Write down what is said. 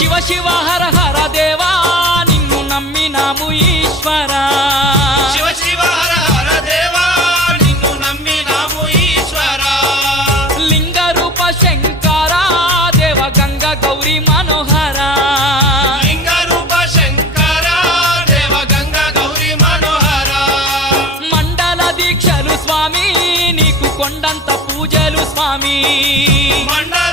శివ శివ హర హర దేవా నిన్ను నమ్మినాము ఈశ్వరా శివ శివ హర హర దేవా నిన్ను నమ్మినాము ఈశ్వరా లింగ రూప శంకర దేవ గంగ గౌరీ మనోహర లింగ రూప శంకర దేవ గంగ గౌరీ మనోహర మండల దీక్షలు స్వామి నీకు కొండంత పూజలు స్వామి మండల